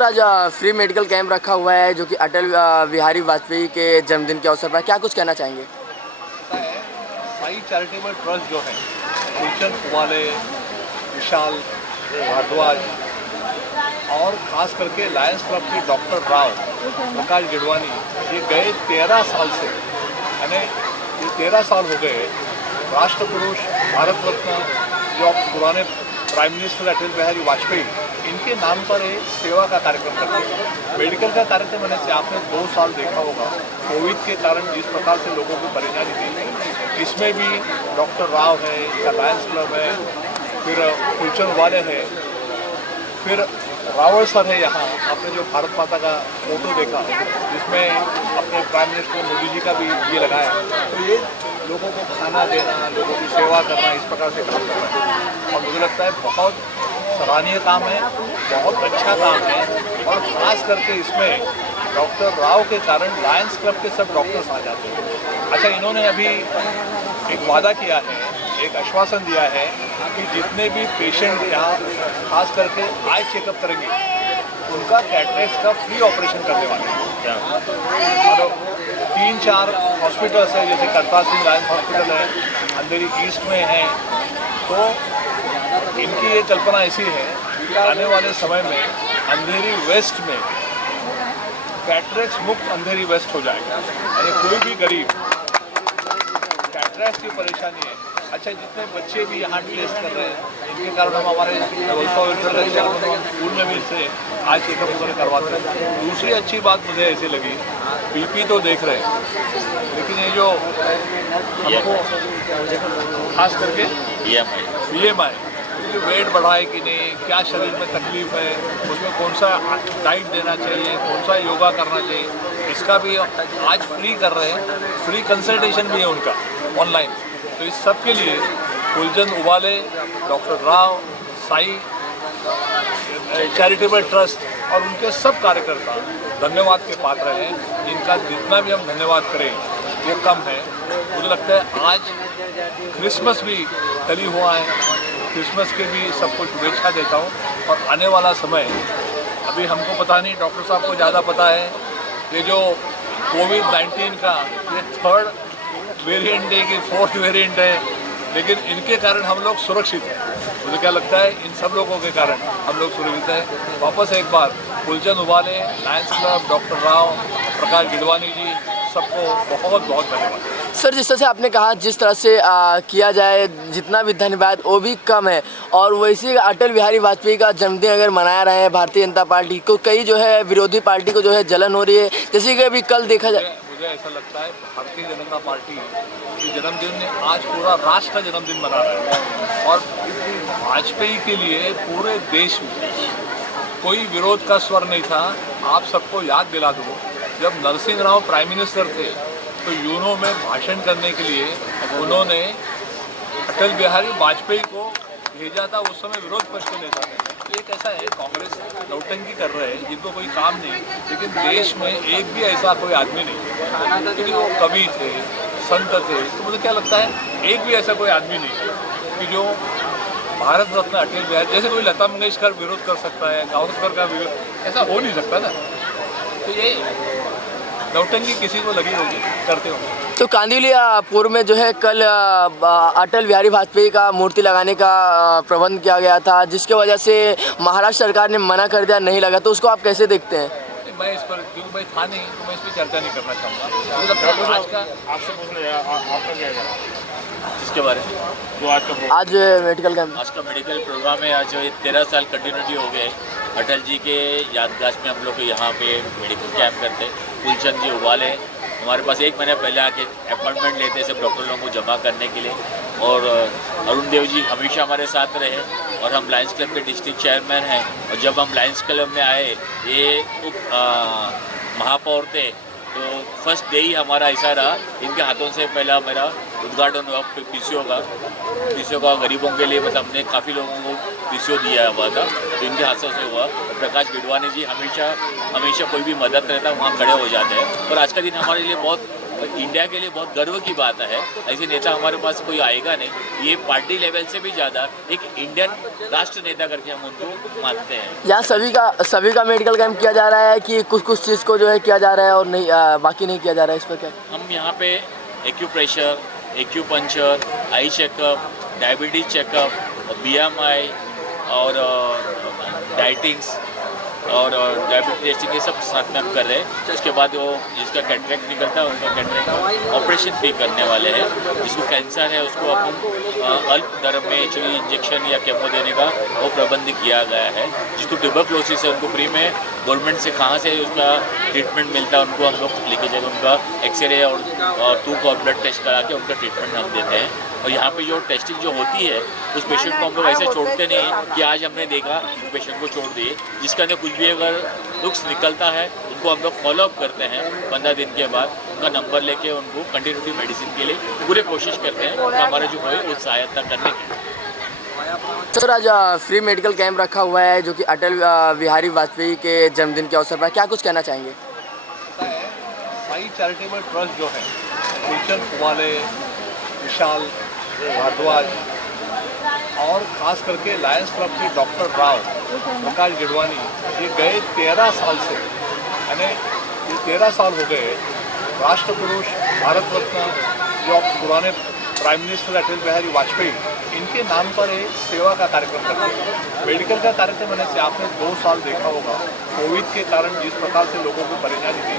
Sir आज free medical camp रखा हुआ है जो कि अटल बिहारी वाजपेयी के जन्मदिन के अवसर पर, क्या कुछ कहना चाहेंगे? साई चैरिटेबल ट्रस्ट जो है, फुलचंद कुमाले, विशाल भारद्वाज और ख़ास करके लायंस क्लब के डॉक्टर राव प्रकाश गिडवानी, ये गए 13 साल से, यानी ये 13 साल हो गए राष्ट्र पुरुष भारत रत्न जो पुराने प्राइम मिनिस्टर अटल बिहारी वाजपेयी, इनके नाम पर एक सेवा का कार्यक्रम करते हैं। मेडिकल का कार्यक्रम होने से आपने 2 साल देखा होगा, कोविड के कारण जिस प्रकार से लोगों को परेशानी थी, इसमें भी डॉक्टर राव है, इसका लायंस क्लब है, फिर फुलचंद वाले है, फिर रावल सर है। यहाँ आपने जो भारत माता का फोटो देखा जिसमें अपने प्राइम मिनिस्टर मोदी जी का भी ये लगाया, तो ये लोगों को खाना देना, लोगों की सेवा करना, इस प्रकार से काम करना है और मुझे लगता है बहुत सराहनीय काम है, बहुत अच्छा काम है। और ख़ास करके इसमें डॉक्टर राव के कारण लायंस क्लब के सब डॉक्टर्स आ जाते हैं। अच्छा, इन्होंने अभी एक वादा किया है, एक आश्वासन दिया है कि जितने भी पेशेंट यहाँ खास करके आई चेकअप करेंगे उनका कैटरेक्ट का फ्री ऑपरेशन करने वाले हैं। और 3-4 हॉस्पिटल्स है, जैसे करतार सिंह लायंस हॉस्पिटल है, अंधेरी ईस्ट में है, तो इनकी ये कल्पना ऐसी है कि आने वाले समय में अंधेरी वेस्ट में कैटरेक्ट मुक्त अंधेरी वेस्ट हो जाएगा, यानी कोई भी गरीब कैटरेक्ट की परेशानी है। अच्छा, जितने बच्चे भी यहाँ टेस्ट कर रहे हैं, इनके कारण हम हमारे स्कूल में भी इससे आज चेकअप वगैरह करवाते हैं। दूसरी अच्छी बात मुझे ऐसी लगी, बीपी तो देख रहे हैं, लेकिन ये जो हमको खास करके BMI जो वेट बढ़ाए कि नहीं, क्या शरीर में तकलीफ है, उसमें कौन सा डाइट देना चाहिए, कौन सा योगा करना चाहिए, इसका भी आज फ्री कर रहे हैं। फ्री कंसल्टेशन भी है उनका ऑनलाइन। तो इस सब के लिए फुलचंद उबाले, doctor Rao, Sai charitable trust और उनके सब कार्यकर्ता धन्यवाद के पात्र हैं, जिनका जितना भी हम धन्यवाद करें वो कम है। मुझे लगता है आज क्रिसमस भी टली हुआ है, क्रिसमस के भी सबको शुभेच्छा देता हूँ। और आने वाला समय अभी हमको पता नहीं, डॉक्टर साहब को ज़्यादा पता है, ये जो कोविड-19 का ये 3rd वेरिएंट है कि 4th वेरिएंट है, लेकिन इनके कारण हम लोग सुरक्षित हैं। मुझे क्या लगता है, इन सब लोगों के कारण हम लोग सुरक्षित हैं। वापस एक बार फुलचंद उबाले, लायंस क्लब, डॉक्टर राव, प्रकाश गिडवानी जी, सबको बहुत बहुत धन्यवाद। सर, जिस तरह से आपने कहा, जिस तरह से किया जाए जितना भी धन्यवाद वो भी कम है, और वैसे अटल बिहारी वाजपेयी का जन्मदिन अगर मना रहे हैं भारतीय जनता पार्टी को, कई जो है विरोधी पार्टी को जो है जलन हो रही है, जैसे कि अभी कल देखा जाए। मुझे ऐसा लगता है भारतीय जनता पार्टी के जन्मदिन ने आज पूरा राष्ट्र का जन्मदिन मना रहा है और वाजपेयी के लिए पूरे देश में कोई विरोध का स्वर नहीं था। आप सबको याद दिला दूँ, जब नरसिंह राव प्राइम मिनिस्टर थे तो यूनो में भाषण करने के लिए उन्होंने अटल बिहारी वाजपेयी को भेजा था। उस समय विरोध पक्ष के नेता थे। तो एक ऐसा है, कांग्रेस नौटंकी कर रहे हैं जिनको कोई काम नहीं, लेकिन देश में एक भी ऐसा कोई आदमी नहीं, क्योंकि वो कवि थे, संत थे। तो मुझे क्या लगता है, एक भी ऐसा कोई आदमी नहीं कि जो भारत रत्न अटल बिहारी, जैसे कोई लता मंगेशकर विरोध कर सकता है, गावस्कर का विरोध, ऐसा हो नहीं सकता ना। तो ये नौटंकी किसी को लगी होगी, करते होंगे। तो कांदिवलीपुर में जो है कल अटल बिहारी वाजपेयी का मूर्ति लगाने का प्रबंध किया गया था, जिसके वजह से महाराष्ट्र सरकार ने मना कर दिया, नहीं लगा, तो उसको आप कैसे देखते हैं? मैं इस पर, क्योंकि मैं था नहीं तो मैं इस पर चर्चा नहीं करना चाहूँगा। आज का आपसे आपका क्या है इसके बारे में जो आज मेडिकल कैंप, आज का मेडिकल प्रोग्राम है। आज 13 साल कंटिन्यूटी हो गए अटल जी के यादगार में हम लोग यहाँ पे मेडिकल कैंप करते हैं। फुलचंद जी उबाले हमारे पास 1 महीने पहले आके अपॉइंटमेंट लेते सब डॉक्टर लोगों को जमा करने के लिए, और अरुण देव जी हमेशा हमारे साथ रहे और हम लायंस क्लब के डिस्ट्रिक्ट चेयरमैन हैं। और जब हम लायंस क्लब में आए, ये महापौर थे, तो फर्स्ट डे ही हमारा ऐसा रहा, इनके हाथों से पहला मेरा उद्घाटन हुआ पीसीओ का गरीबों के लिए, मतलब हमने काफ़ी लोगों को पीसीओ दिया हुआ था, तो इनके हाथों से हुआ। प्रकाश गिडवानी जी हमेशा कोई भी मदद रहता है वहाँ खड़े हो जाते हैं, और आज का दिन हमारे लिए बहुत और इंडिया के लिए बहुत गर्व की बात है। ऐसे नेता हमारे पास कोई आएगा नहीं, ये पार्टी लेवल से भी ज़्यादा एक इंडियन राष्ट्र नेता करके हम उनको मानते हैं। यहाँ सभी का मेडिकल कैंप किया जा रहा है कि कुछ चीज़ को जो है किया जा रहा है और नहीं बाकी नहीं किया जा रहा है, इस पर क्या? हम यहाँ पे acupressure, acupuncture, eye checkup, diabetes checkup, BMI और डाइटिंग्स और डायबिटीज टेस्टिंग, ये सब साथ में हम कर रहे हैं। उसके बाद वो जिसका कैटरेक्ट निकलता है उनका कैटरेक्ट ऑपरेशन भी करने वाले हैं। जिसको कैंसर है उसको अपन अल्प दर में जो इंजेक्शन या केमो देने का वो प्रबंध किया गया है। जिसको ट्यूबरक्लोसिस है उनको फ्री में गवर्नमेंट से कहाँ से उसका ट्रीटमेंट मिलता है उनको हम लोग लेके जाकर उनका एक्सरे और टूक और ब्लड टेस्ट करा के उनका ट्रीटमेंट हम देते हैं। और यहाँ पे जो टेस्टिंग जो होती है उस पेशेंट को हम लोग ऐसे छोड़ते नहीं हैं कि आज हमने देखा पेशेंट को छोड़ दिए। जिसके अंदर कुछ भी अगर नुक्स निकलता है उनको हम लोग फॉलोअप करते हैं 15 दिन के बाद, उनका नंबर लेके उनको कंटिन्यूटी मेडिसिन के लिए पूरे कोशिश करते हैं और हमारे जो है वो सहायता करने की। सर, आज फ्री मेडिकल कैंप रखा हुआ है जो कि अटल बिहारी वाजपेयी के जन्मदिन के अवसर पर, क्या कुछ कहना चाहेंगे? साई चैरिटेबल ट्रस्ट जो है, कुलचंद कुमाले, विशाल भारद्वाज और ख़ास करके लायंस क्लब के डॉक्टर राव, प्रकाश गिडवानी, ये गए 13 साल से, यानी ये 13 साल हो गए राष्ट्र पुरुष, भारत रत्न जो पुराने प्राइम मिनिस्टर अटल बिहारी वाजपेयी, इनके नाम पर एक सेवा का कार्यक्रम करते हैं। मेडिकल का कार्यक्रम होने से आपने 2 साल देखा होगा कोविड के कारण जिस प्रकार से लोगों को परेशानी दी,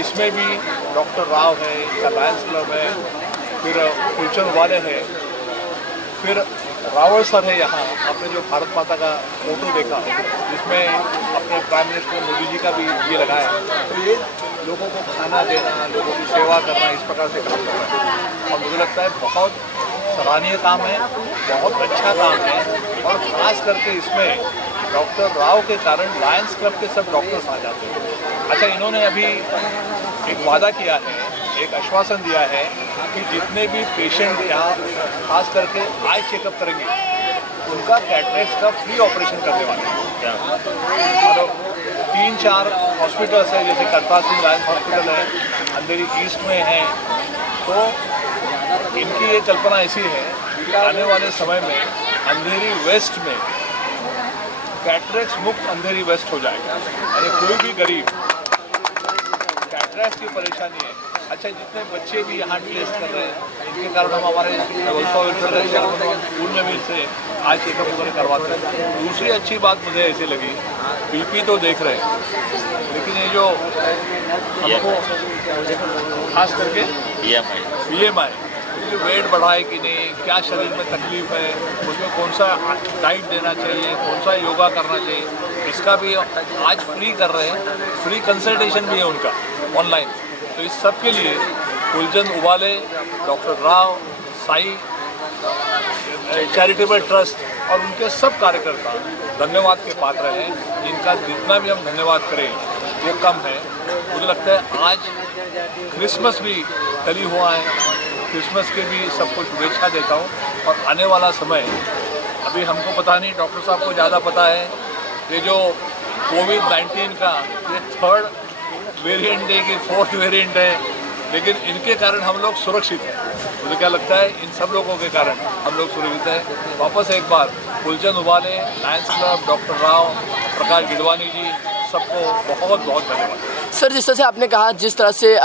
इसमें भी डॉक्टर राव है, इनका लायंस क्लब है, फिर कुलचंद वाले हैं, फिर रावल सर है। यहाँ आपने जो भारत माता का फोटो देखा जिसमें अपने प्राइम मिनिस्टर मोदी जी का भी ये लगाया, तो ये लोगों को खाना देना, लोगों की सेवा करना, इस प्रकार से काम कर रहा है। और मुझे लगता है बहुत सराहनीय काम है, बहुत अच्छा काम है। और ख़ास करके इसमें डॉक्टर राव के कारण लायंस क्लब के सब डॉक्टर्स आ जाते हैं। अच्छा, इन्होंने अभी एक वादा किया है, एक आश्वासन दिया है कि जितने भी पेशेंट यहाँ खास करके आई चेकअप करेंगे उनका कैटरेक्ट का फ्री ऑपरेशन करने वाले हैं। और 3-4 हॉस्पिटल्स हैं, जैसे करतार सिंह लायंस हॉस्पिटल है, अंधेरी ईस्ट में है। तो इनकी ये कल्पना ऐसी है कि आने वाले समय में अंधेरी वेस्ट में कैटरेक्ट मुक्त अंधेरी वेस्ट हो जाएगा, यानी कोई भी गरीब कैटरेक्ट की परेशानी है। अच्छा, जितने बच्चे भी यहाँ टेस्ट कर रहे हैं इनके कारण हम हमारे स्कूल में भी इससे आज चेकअप वगैरह करवाते हैं। दूसरी अच्छी बात मुझे ऐसी लगी, BP तो देख रहे हैं, लेकिन ये जो हमको खास करके BMI ये वेट बढ़ाए कि नहीं, क्या शरीर में तकलीफ है, उसमें कौन सा डाइट देना चाहिए, कौन सा योगा करना चाहिए, इसका भी आज फ्री कर रहे हैं। फ्री कंसल्टेशन भी है उनका ऑनलाइन। तो इस सब के लिए कुलचंद उबाले, doctor Rao, Sai charitable trust और उनके सब कार्यकर्ता धन्यवाद के पात्र हैं, जिनका जितना भी हम धन्यवाद करें वो कम है। मुझे लगता है आज क्रिसमस भी कल ही हुआ है, क्रिसमस के भी सबको शुभेच्छा देता हूँ। और आने वाला समय अभी हमको पता नहीं, डॉक्टर साहब को ज़्यादा पता है, ये जो कोविड-19 का ये 3rd वेरिएंट है कि 4th वेरिएंट है, लेकिन इनके कारण हम लोग सुरक्षित हैं। मुझे क्या लगता है इन सब लोगों के कारण हम लोग सुरक्षित हैं। वापस एक बार कुलचंद उबाले, लायंस क्लब, डॉक्टर राव, प्रकाश गिडवानी जी, सबको बहुत बहुत धन्यवाद। सर, जिस तरह से आपने कहा, जिस तरह से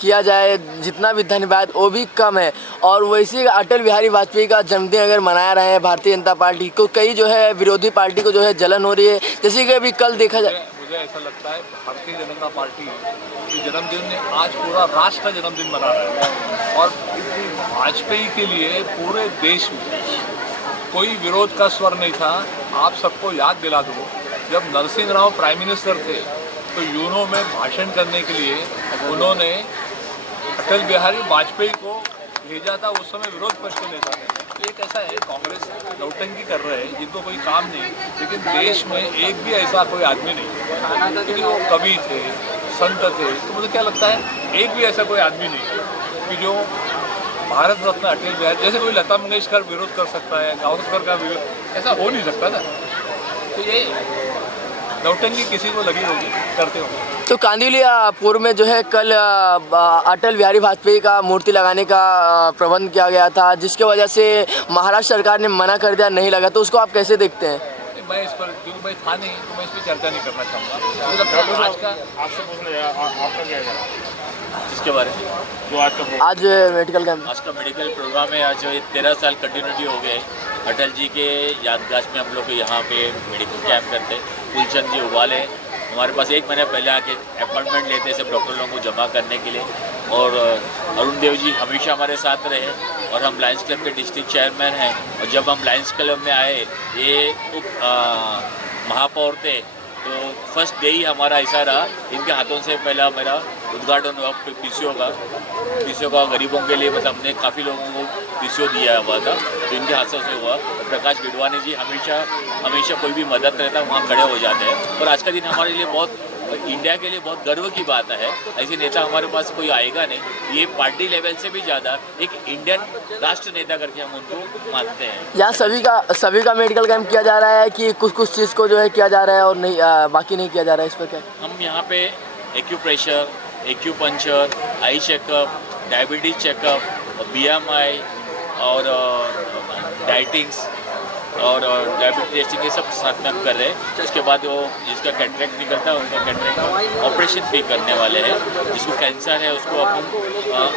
किया जाए जितना भी धन्यवाद वो भी कम है। और वैसे अटल बिहारी वाजपेयी का जन्मदिन अगर मना रहे हैं भारतीय जनता पार्टी को, कई जो है विरोधी पार्टी को जो है जलन हो रही है, जैसे कि अभी कल देखा जाए। मुझे ऐसा लगता है भारतीय जनता पार्टी के जन्मदिन आज पूरा राष्ट्र जन्मदिन मना रहा है। और वाजपेयी के लिए पूरे देश में कोई विरोध का स्वर नहीं था। आप सबको याद दिला दूँ, जब नरसिंह राव प्राइम मिनिस्टर थे तो यूनो में भाषण करने के लिए उन्होंने अटल बिहारी वाजपेयी को भेजा था। उस समय विरोध पक्ष के नेता थे। तो एक ऐसा है, कांग्रेस नौटंकी कर रहे हैं जिनको कोई काम नहीं, लेकिन देश में एक भी ऐसा कोई आदमी नहीं, क्योंकि वो कवि थे, संत थे। तो मुझे क्या लगता है एक भी ऐसा कोई आदमी नहीं कि जो भारत रत्न अटल बिहारी, जैसे कोई लता मंगेशकर विरोध कर सकता है, गावस्कर का विरोध, ऐसा हो नहीं सकता ना। तो ये नौटंकी किसी को लगी होगी, करते होंगे। तो कांदिवली पूर्व में जो है कल अटल बिहारी वाजपेयी का मूर्ति लगाने का प्रबंध किया गया था, जिसके वजह से महाराष्ट्र सरकार ने मना कर दिया, नहीं लगा, तो उसको आप कैसे देखते हैं? मैं इस पर, क्योंकि मैं था नहीं तो मैं इस पर चर्चा नहीं करना चाहूँगा। आज का आपसे पूछना है, आपका क्या कहना है इसके बारे में जो आज का आज मेडिकल कैंप आज का मेडिकल प्रोग्राम है। आज 13 साल कंटिन्यूटी हो गए अटल जी के यादगाश में हम लोग यहाँ पे मेडिकल कैंप करते। फूलचंद जी उबाले हमारे पास एक महीने पहले आके अपॉइंटमेंट लेते सब डॉक्टर लोगों को जमा करने के लिए, और अरुण देव जी हमेशा हमारे साथ रहे, और हम लायंस क्लब के डिस्ट्रिक्ट चेयरमैन हैं। और जब हम लायंस क्लब में आए, ये महापौर थे, तो फर्स्ट डे ही हमारा ऐसा रहा, इनके हाथों से पहला मेरा उद्घाटन हुआ पीसीओ का गरीबों के लिए, मतलब हमने काफ़ी लोगों को पीसीओ दिया हुआ था, तो इनके हाथों से हुआ। और प्रकाश गिडवानी जी हमेशा कोई भी मदद रहता है वहाँ खड़े हो जाते हैं। और आज का दिन हमारे लिए बहुत, इंडिया के लिए बहुत गर्व की बात है। ऐसे नेता हमारे पास कोई आएगा नहीं, ये पार्टी लेवल से भी ज़्यादा एक इंडियन राष्ट्र नेता करके हम उनको मानते हैं। यहाँ सभी का मेडिकल कैंप किया जा रहा है कि कुछ चीज़ को जो है किया जा रहा है और नहीं बाकी नहीं किया जा रहा है, इस पर क्या? हम यहाँ पे acupressure, acupuncture, eye checkup, diabetes checkup, BMI और डाइटिंग्स और डायबिटीज टेस्टिंग, ये सब साथ में हम कर रहे हैं। उसके बाद वो जिसका कैटरेक्ट निकलता है उनका कैटरेक्ट ऑपरेशन भी करने वाले हैं। जिसको कैंसर है उसको अपन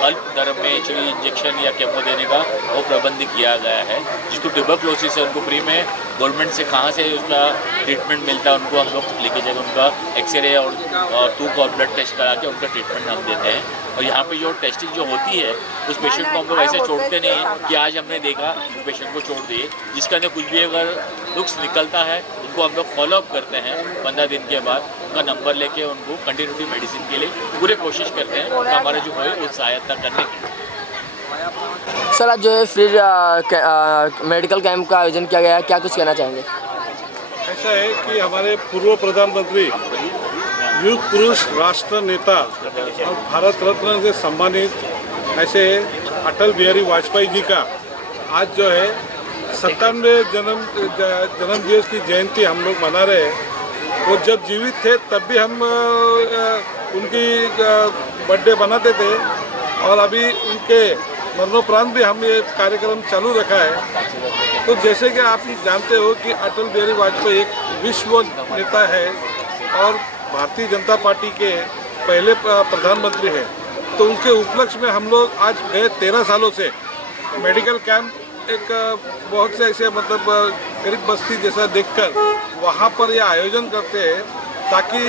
अल्प दर में एक्चुअली इंजेक्शन या केमो देने का वो प्रबंध किया गया है। जिसको ट्यूबरक्लोसिस है उनको फ्री में गवर्नमेंट से कहाँ से उसका ट्रीटमेंट मिलता है उनको हम लोग लेके जाकर उनका एक्सरे और तूक और ब्लड टेस्ट करा के उनका ट्रीटमेंट हम देते हैं। और यहाँ पे जो टेस्टिंग जो होती है उस पेशेंट को हम लोग ऐसे छोड़ते नहीं हैं कि आज हमने देखा पेशेंट को छोड़ दिए। जिसका अंदर कुछ भी अगर नुक्स निकलता है उनको हम लोग फॉलोअप करते हैं 15 दिन के बाद, उनका नंबर लेके उनको कंटिन्यूटी मेडिसिन के लिए पूरे कोशिश करते हैं हमारा जो है वो सहायता करने की। सर आज जो है फिर मेडिकल कैंप का आयोजन किया गया है, क्या कुछ कहना चाहेंगे? ऐसा है कि हमारे पूर्व प्रधानमंत्री, युग पुरुष, राष्ट्र नेता और भारत रत्न से सम्मानित ऐसे अटल बिहारी वाजपेयी जी का आज जो है 97वें जन्म दिवस की जयंती हम लोग मना रहे हैं। वो जब जीवित थे तब भी हम उनकी बर्थडे मनाते थे, और अभी उनके मरणोपरांत भी हम ये कार्यक्रम चालू रखा है। तो जैसे कि आप जानते हो कि अटल बिहारी वाजपेयी एक विश्व नेता है और भारतीय जनता पार्टी के पहले प्रधानमंत्री हैं। तो उनके उपलक्ष्य में हम लोग आज गए 13 सालों से मेडिकल कैंप एक बहुत से ऐसे मतलब गरीब बस्ती जैसा देखकर वहाँ पर ये आयोजन करते हैं ताकि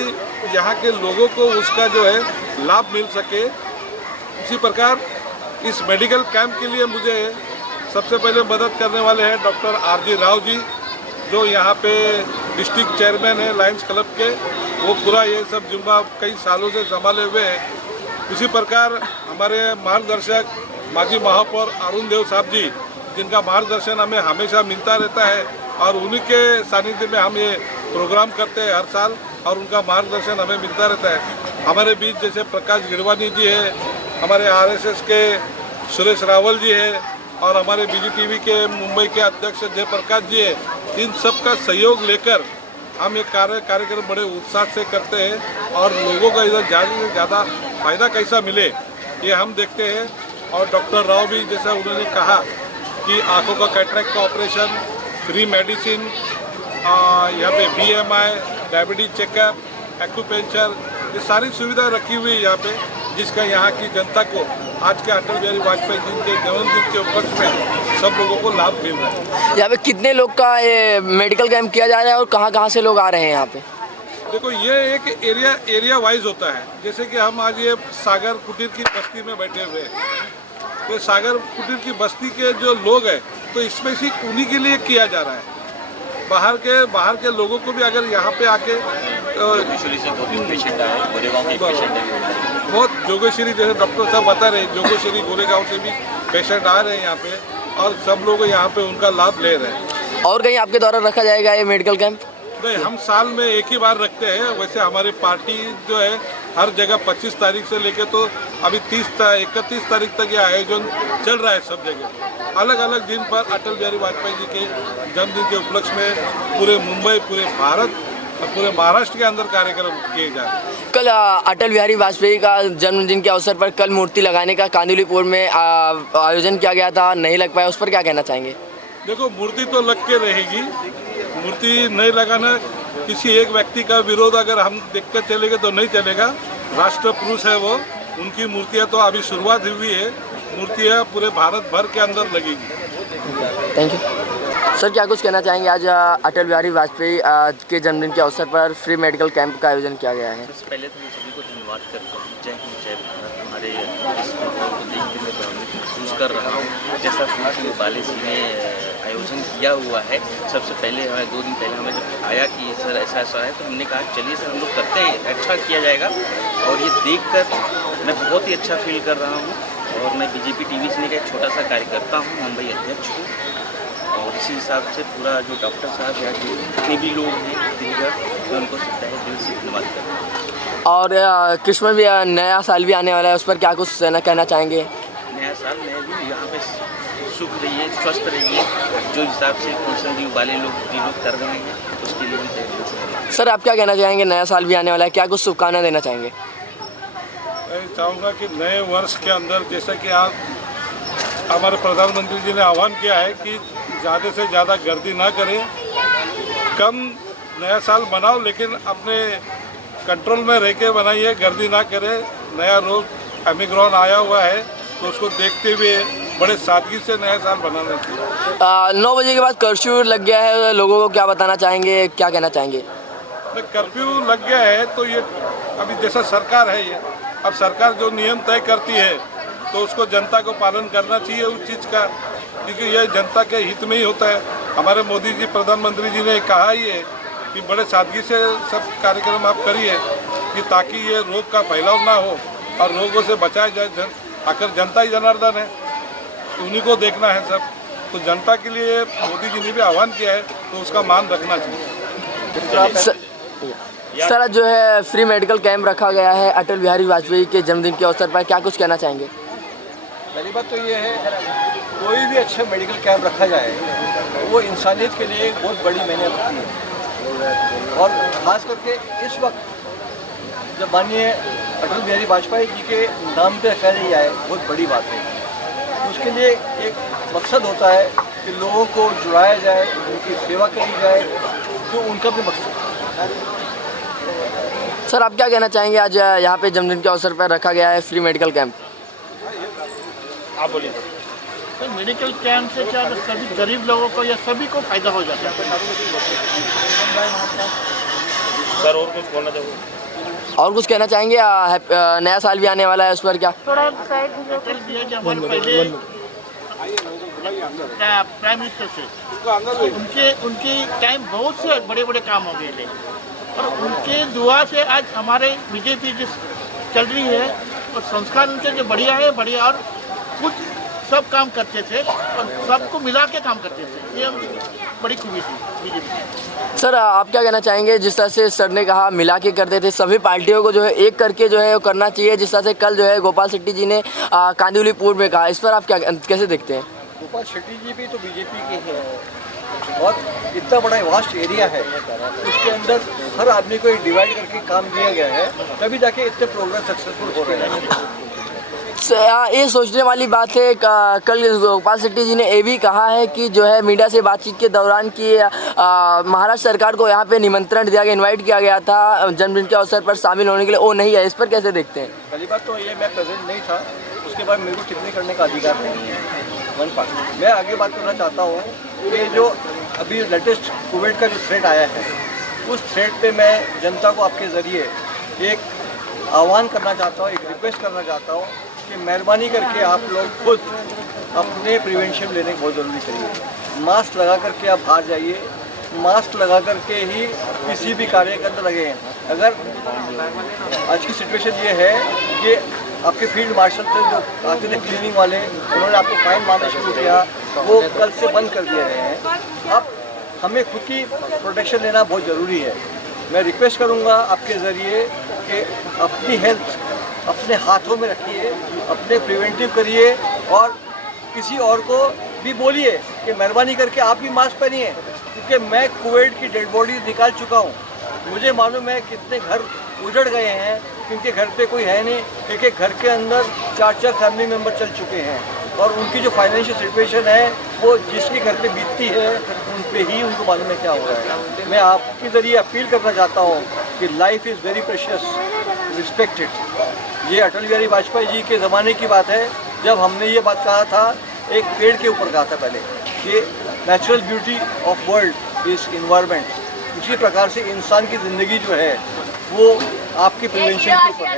यहाँ के लोगों को उसका जो है लाभ मिल सके। इसी प्रकार इस मेडिकल कैंप के लिए मुझे सबसे पहले मदद करने वाले हैं डॉक्टर RG राव जी, जो यहाँ पे डिस्ट्रिक्ट चेयरमैन है लायंस क्लब के। वो पूरा ये सब जिम्मा कई सालों से संभाले हुए हैं। इसी प्रकार हमारे मार्गदर्शक माजी महापौर अरुण देव साहब जी, जिनका मार्गदर्शन हमें हमेशा मिलता रहता है, और उन्हीं के सानिध्य में हम ये प्रोग्राम करते हैं हर साल, और उनका मार्गदर्शन हमें मिलता रहता है। हमारे बीच जैसे प्रकाश गिडवानी जी है, हमारे RSS के सुरेश रावल जी है, और हमारे BGTV के मुंबई के अध्यक्ष जयप्रकाश जी है। इन सब का सहयोग लेकर हम ये कार्यक्रम बड़े उत्साह से करते हैं, और लोगों का इधर ज़्यादा से ज़्यादा फ़ायदा कैसा मिले ये हम देखते हैं। और डॉक्टर राव भी जैसा उन्होंने कहा कि आंखों का कैटरेक्ट का ऑपरेशन, फ्री मेडिसिन, यहाँ पे BMI, डायबिटीज चेकअप, एक्यूपेंचर, ये सारी सुविधा रखी हुई है यहाँ पे, जिसका यहाँ की जनता को आज के अटल बिहारी वाजपेयी जी के जन्मदिन के उपलक्ष्य में सब लोगों को लाभ मिल रहा है। यहाँ पे कितने लोग का ये मेडिकल कैंप किया जा रहा है और कहाँ से लोग आ रहे हैं यहाँ पे? देखो, ये एक एरिया वाइज होता है। जैसे कि हम आज ये सागर कुटीर की बस्ती में बैठे हुए हैं, तो सागर कुटीर की बस्ती के जो लोग हैं, तो इसमें से उन्हीं के लिए किया जा रहा है। बाहर के लोगों को भी अगर यहाँ पे आके बहुत जोगेश्वरी जैसे डॉक्टर साहब बता रहे हैं, जोगेश्वरी गोरेगांव से भी पेशेंट आ रहे हैं यहाँ पे, और सब लोग यहाँ पे उनका लाभ ले रहे हैं। और कहीं आपके द्वारा रखा जाएगा ये मेडिकल कैंप? नहीं, हम साल में एक ही बार रखते हैं। वैसे हमारी पार्टी जो है हर जगह 25 तारीख से लेके तो अभी 31 तारीख तक ये आयोजन चल रहा है सब जगह। अलग अलग दिन पर अटल बिहारी वाजपेयी जी के जन्मदिन के उपलक्ष्य में पूरे मुंबई, पूरे भारत और पूरे महाराष्ट्र के अंदर कार्यक्रम किए जा रहे हैं। कल अटल बिहारी वाजपेयी का जन्मदिन के अवसर पर कल मूर्ति लगाने का कांदिवलीपुर में आयोजन किया गया था, नहीं लग पाया, उस पर क्या कहना चाहेंगे? देखो, मूर्ति तो लग के रहेगी, मूर्ति नहीं लगाना किसी एक व्यक्ति का विरोध अगर हम देखकर चलेंगे तो नहीं चलेगा। राष्ट्र पुरुष है वो, उनकी मूर्तियाँ तो अभी शुरुआत हुई है, मूर्तियाँ पूरे भारत भर के अंदर लगेगी। Thank you sir. क्या कुछ कहना चाहेंगे? आज अटल बिहारी वाजपेयी के जन्मदिन के अवसर पर फ्री मेडिकल कैंप का आयोजन किया गया है। सबसे पहले तो मैं सभी को धन्यवाद करता हूँ। जय हिंद, जय भारत। हमारे इस प्रोग्राम को देखते मैं गौरवित महसूस कर रहा हूँ। जैसा सुनील बाले जी ने आयोजन किया हुआ है, सबसे पहले हमें 2 दिन पहले हमें जब आया कि सर ऐसा ऐसा है, तो हमने कहा चलिए सर हम लोग करते हैं, अच्छा किया जाएगा। और ये देखकर मैं बहुत ही अच्छा फील कर रहा हूँ। और मैं बीजेपी टीवी से एक छोटा सा कार्यकर्ता हूँ, मुंबई अध्यक्ष हूँ। और इसी हिसाब से पूरा जो डॉक्टर साहब या जो जितने भी लोग हैं दिनभर, मैं उनको तहे दिल से धन्यवाद करता हूँ। और क्रिसमस भी नया साल भी आने वाला है, उस पर क्या कुछ कहना चाहेंगे? नया साल में भी यहाँ पे सुख रहिए, स्वस्थ रहिए। जो हिसाब से कुलचंद वाले लोग कर रहे हैं, उसके लिए हम तहे दिल से धन्यवाद। सर आप क्या कहना चाहेंगे? नया साल भी आने वाला है, क्या कुछ शुभकामना देना चाहेंगे? मैं चाहूँगा कि नए वर्ष के अंदर, जैसा कि आप हमारे प्रधानमंत्री जी ने आह्वान किया है कि ज़्यादा से ज़्यादा गर्दी ना करें, कम नया साल बनाओ लेकिन अपने कंट्रोल में रह के बनाइए, गर्दी ना करें। नया रोग ओमिक्रॉन आया हुआ है, तो उसको देखते हुए बड़े सादगी से नया साल बनाना चाहिए। 9 बजे के बाद कर्फ्यू लग गया है, लोगों को क्या बताना चाहेंगे, क्या कहना चाहेंगे? कर्फ्यू लग गया है तो ये अभी जैसा सरकार है, ये अब सरकार जो नियम तय करती है तो उसको जनता को पालन करना चाहिए उस चीज़ का, क्योंकि यह जनता के हित में ही होता है। हमारे मोदी जी, प्रधानमंत्री जी ने कहा ही है कि बड़े सादगी से सब कार्यक्रम आप करिए कि ताकि ये रोग का फैलाव ना हो और रोगों से बचाया जाए। आखिर जनता ही जनार्दन है, उन्हीं को देखना है सब, तो जनता के लिए मोदी जी ने भी आह्वान किया है, तो उसका मान रखना चाहिए। सर आज जो है फ्री मेडिकल कैंप रखा गया है अटल बिहारी वाजपेयी के जन्मदिन के अवसर पर, क्या कुछ कहना चाहेंगे? पहली बात तो ये है, कोई भी अच्छा मेडिकल कैंप रखा जाए वो इंसानियत के लिए बहुत बड़ी मेहनत होती है। और ख़ास करके इस वक्त जब माननीय अटल बिहारी वाजपेयी जी के नाम पे रखा जाए, बहुत बड़ी बात है। तो उसके लिए एक मकसद होता है कि लोगों को जुड़ाया जाए, उनकी सेवा करी जाए, जो उनका भी मकसद है। सर आप क्या कहना चाहेंगे? आज यहाँ पे जन्मदिन के अवसर पर रखा गया है फ्री मेडिकल कैंप। आप बोलिए तो मेडिकल कैंप से क्या सभी गरीब लोगों को या सभी को फायदा हो जाता है। सर और कुछ बोलना चाहोगे? और कुछ कहना चाहेंगे? नया साल भी आने वाला है, उस पर क्या? थोड़ा अटल जी जो हमारे पहले प्राइम मिनिस्टर से उनके टाइम बहुत से बड़े बड़े काम हो गए थे, और उनके दुआ से आज हमारे बीजेपी जिस चल रही है, और संस्कार उनके जो बढ़िया है, बढ़िया, और कुछ सब काम करते थे और सबको मिला के काम करते थे, ये बड़ी खूबी थी बीजेपी। सर आप क्या कहना चाहेंगे? जिस तरह से सर ने कहा मिला के करते थे, सभी पार्टियों को जो है एक करके जो है वो करना चाहिए, जिस तरह से कल जो है गोपाल शेट्टी जी ने कांदिवलीपुर में कहा, इस पर आप क्या कैसे देखते हैं? गोपाल शेट्टी जी भी तो बीजेपी के हैं, और इतना बड़ा वास्ट एरिया है, उसके अंदर हर आदमी को डिवाइड करके काम दिया गया है, तभी जाके इतने प्रोग्राम सक्सेसफुल हो रहे हैं। ये सोचने वाली बात है, कल गोपाल शेट्टी जी ने ये भी कहा है कि जो है मीडिया से बातचीत के दौरान कि महाराष्ट्र सरकार को यहाँ पे निमंत्रण दिया गया, इनवाइट किया गया था जन्मदिन के अवसर पर शामिल होने के लिए, वो नहीं है, इस पर कैसे देखते हैं? पहली बात तो ये, मैं प्रेजेंट नहीं था, उसके बाद मेरे को टिप्पणी करने का अधिकार नहीं है। वन पार्ट मैं आगे बात करना चाहता हूँ कि जो अभी लेटेस्ट कोविड का जो थ्रेट आया है, उस थ्रेट पे मैं जनता को आपके ज़रिए एक आह्वान करना चाहता हूँ, एक रिक्वेस्ट करना चाहता हूँ कि मेहरबानी करके आप लोग खुद अपने प्रिवेंशन लेने की बहुत ज़रूरी चाहिए। मास्क लगा करके आप बाहर जाइए, मास्क लगा करके ही किसी भी कार्य के अंदर लगे। अगर आज की सिचुएशन ये है कि आपके फील्ड मार्शल थे जो आते थे क्लीनिंग वाले, उन्होंने आपको फाइन मारना शुरू किया, वो कल से बंद कर दिए गए हैं। अब हमें खुद की प्रोटेक्शन लेना बहुत ज़रूरी है। मैं रिक्वेस्ट करूंगा आपके ज़रिए कि अपनी हेल्थ अपने हाथों में रखिए, अपने प्रिवेंटिव करिए, और किसी और को भी बोलिए कि मेहरबानी करके आप भी मास्क पहनिए, क्योंकि मैं कोविड की डेड बॉडी निकाल चुका हूँ। मुझे मालूम है कितने घर उजड़ गए हैं, क्योंकि घर पे कोई है नहीं, क्योंकि घर के अंदर 4-4 फैमिली मेम्बर चल चुके हैं और उनकी जो फाइनेंशियल सिचुएशन है वो जिसके घर पे बीतती है उन पे ही उनको मालूम है क्या हो रहा है। मैं आपके ज़रिए अपील करना चाहता हूँ कि life is very precious, respected. ये अटल बिहारी वाजपेयी जी के ज़माने की बात है जब हमने ये बात कहा था, एक पेड़ के ऊपर कहा था पहले कि natural beauty of world is environment. उसी प्रकार से इंसान की ज़िंदगी जो है वो आपकी प्रिवेंशन के ऊपर है।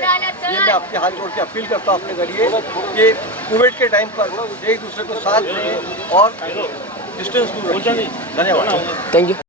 ये मैं आपके हाथ जोड़ के अपील करता हूँ अपने जरिए कि कोविड के टाइम पर एक दूसरे को साथ दें और डिस्टेंस दूर रखें। धन्यवाद। Thank you.